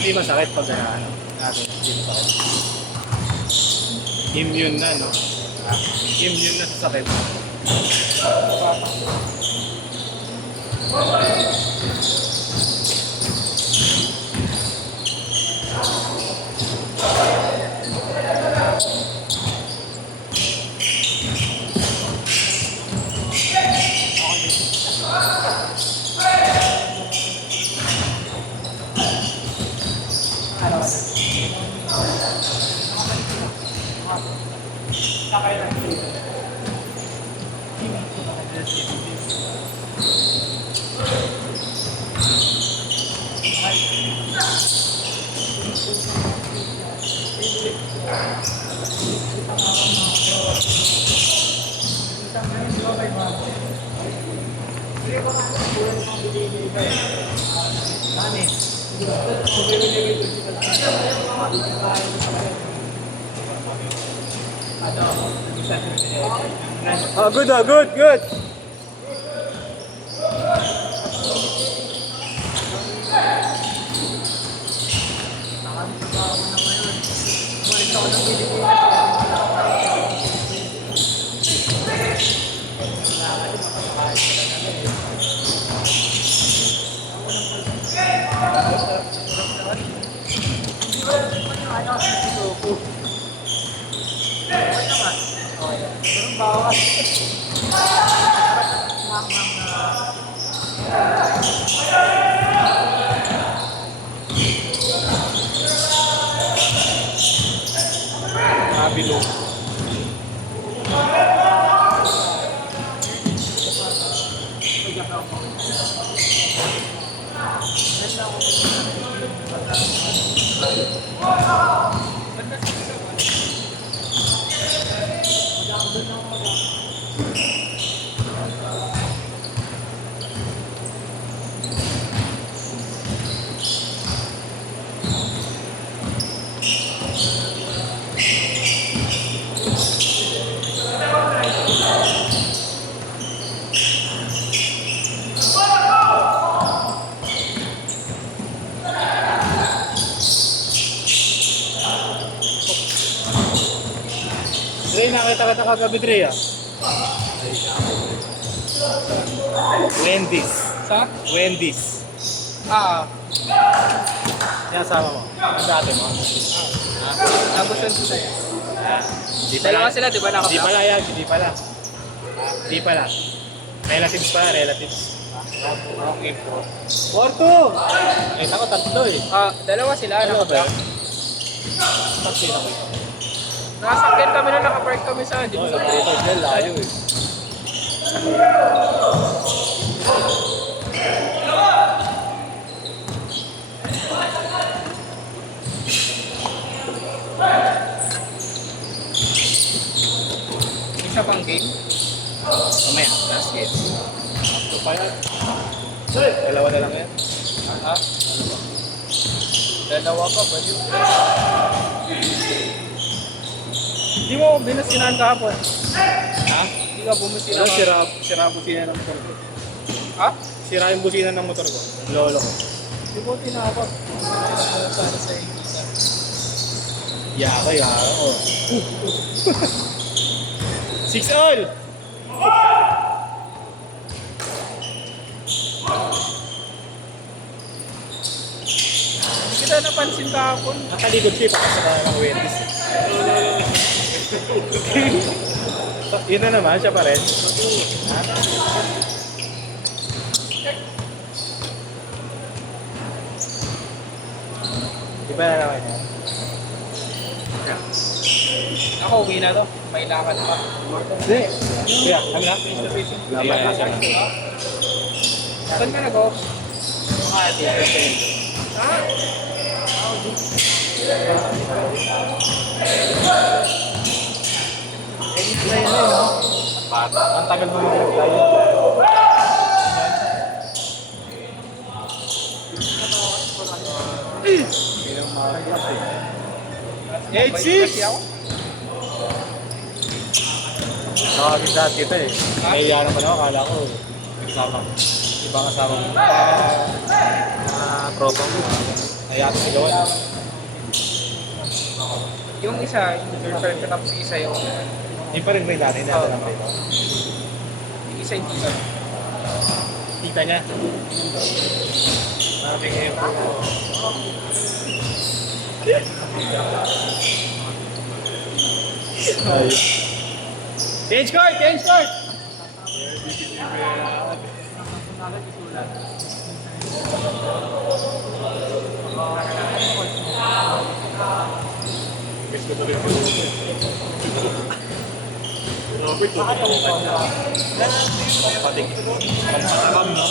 Hindi masakit pag ano, natin, hindi masakit. Immune na, no? Immune na sa sakit. Oh, good, good, good. Bilo. Dre, nakita ka kagabi, Dre, ah. Wendy's. Sa? Wendy's. Ah. Yan, sama mo. Ang dati mo. Tapos yun sila. Di Dalawa sila, di ba? Di pala yan, di pala. Di pala. Relatives pala, relatives. Okay po. Porto! Eh, ako tatlo eh. Dalawa sila. Ano ba? Nakapag. Nakasakyan kami na nakapark kami sa dito sa Dito, dyan layo eh. Isa pang game. Mamaya. Last game. Ito pa yan. Dalawa na lang yan. Ha? Dalawa pa ba yun? Hindi mo binasinahan kahapon. Ha? Hindi ka bumisina Ano, ka? sira ang busina ng motor ko. Ha? Sira yung busina ng motor ko. Lolo ko. Di ba tinapag? Para sa isa. Yaka, yaka. Oh. 6 all! Hindi kita napansin kahapon. Nakaligod siya, pakasaka ng Wendy's. Yun na naman, siya pa rin. Ha? Iba na naman yan. Ako, uwi na to. May lakad pa. Hindi. Kaya, kami na. Face to face. Laban na siya. Saan ka nag-go? Ang tagal mo mag-reply. 8-6! Nakakagin dati ito eh. Nahiya naman ako, akala ko kasama. Ibang kasama mo. Tropa mo. Nahiya ako sigawan. Yung isa, yung girlfriend ko tapos isa yung... Hindi pa rin may dati na alam mo. Yung isa yung isa. Tita niya. Maraming ngayon po. Change card! Change card! Gusto ko rin po. Robert, pating. Pampam, no?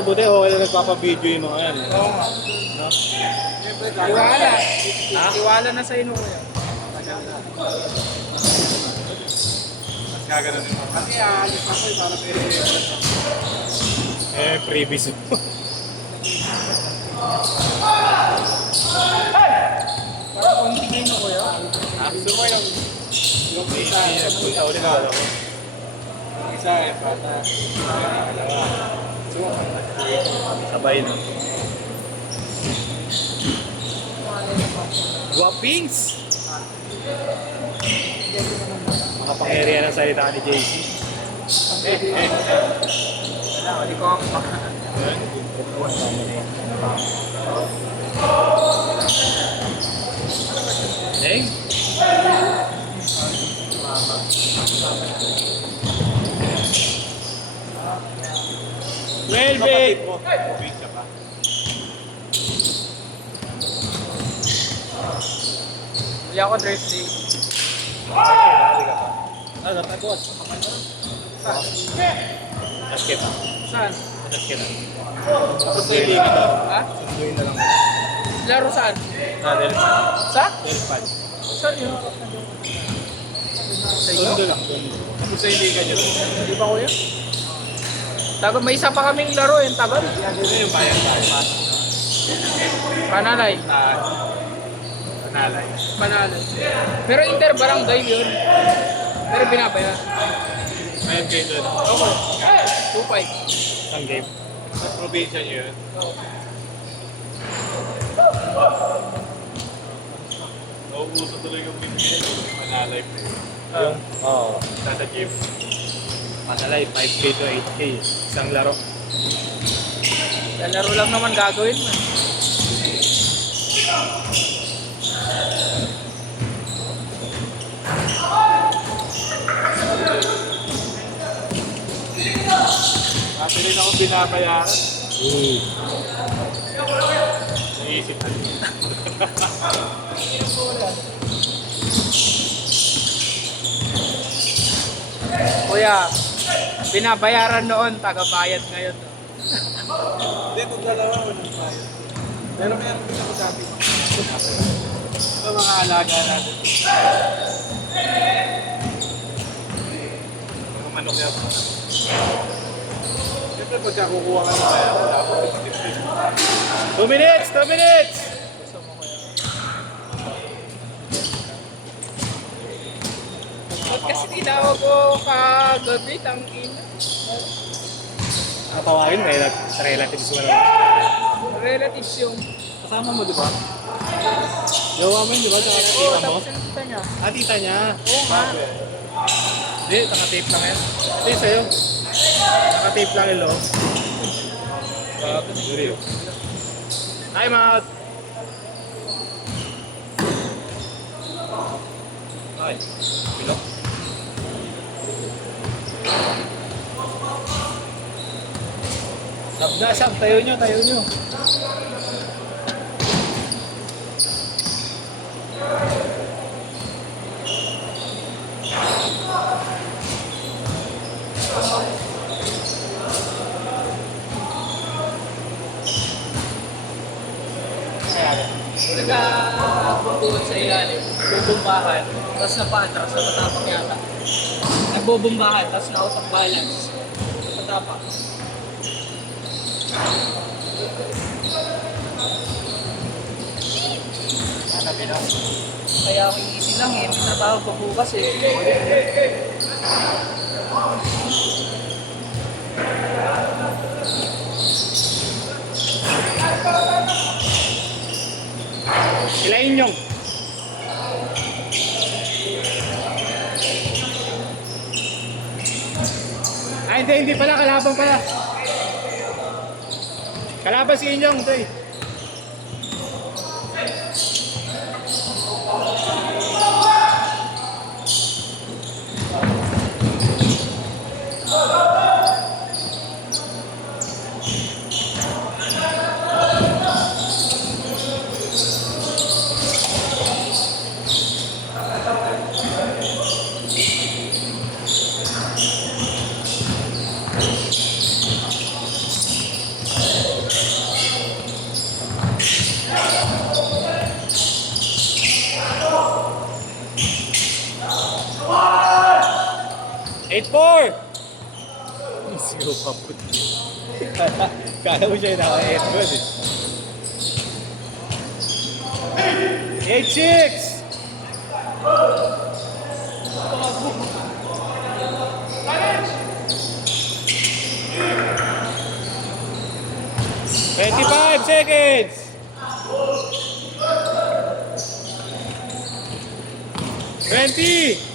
Buti okay na nagpapa-video yung mga yan. Oo nga. No? Tiwala. Tiwala na sa ino ko yan. Mas gagano'n din. Kasi aalis ako eh, para Previous. para konting ino ko yan. Gusto mo yung isa. Nagpunta ulit ako. Yung isa eh, pata. Sabay no. Guwapings! Makapangyarihan ang salita ni JC. Wala, hindi ko ako Eh? Welbeck! Hindi ako dress day. Ano, tapos? Basket pa. Saan? Basket na. Tapos na yung liga to. Ha? Sunduin na lang. Laro saan? Delpan. Sa? Delpan. Saan yun? Sa iyo? Sundo lang. Tapos na yung liga nyo. Hindi ba kuya? Tagal, may isa pa kaming laro yung tagal. Ano yung bayan tayo? Panalay. Panalay. Panalay. Pero inter-barangay yun. Pero binabayan. Mayroon kayo doon. Okay. 2-5. Isang game. Sa probinsya nyo yun. Nauuso tuloy yung bibigyan ko. Panalay pa yun. Oo. Sa game. Panalay, 5K to 8K. Isang laro. Laro lang naman gagawin mo. Kasi rin ako binabayaran. Naisip na rin. Kuya, binabayaran noon, tagabayad ngayon. Hindi, kung dalawa, walang bayad. Pero meron din ako sabi. Ito mga alaga natin. Mga manok yan. Siyempre, pagka kukuha ka ng kaya, dapat 2 minutes! 2 minutes! Gusto mo kaya. Ba't kasi tinawag ko kagabi, tangkin? Nakatawagin, relatives mo naman. Relatives yung... Kasama mo, di ba? Gawa mo yun, di ba? Tsaka Oo, tita mo? tapos yung tita niya. Ah, tita niya. Oo nga. Hindi, naka-tape lang yan. Hindi, sa'yo. Naka-tape lang yun, lo. Sorry. Time out! Ay, bilok. Sab na, sab. Tayo nyo, tayo nyo. Nagbubuhat sa ilalim, bubumbahan, tapos napatras, natatapak yata. Nagbubumbahan, tapos na-out of balance. Natapak. Kaya ako easy lang eh, may trabaho pa bukas eh. Ilayin nyo. Ay, hindi pala. Kalaban pala. Kalaban si Inyong, ito eh. Eight four. Sigaw pa po. Kala mo siya yung naka-8 good eh. 8-6. "25 seconds." 20.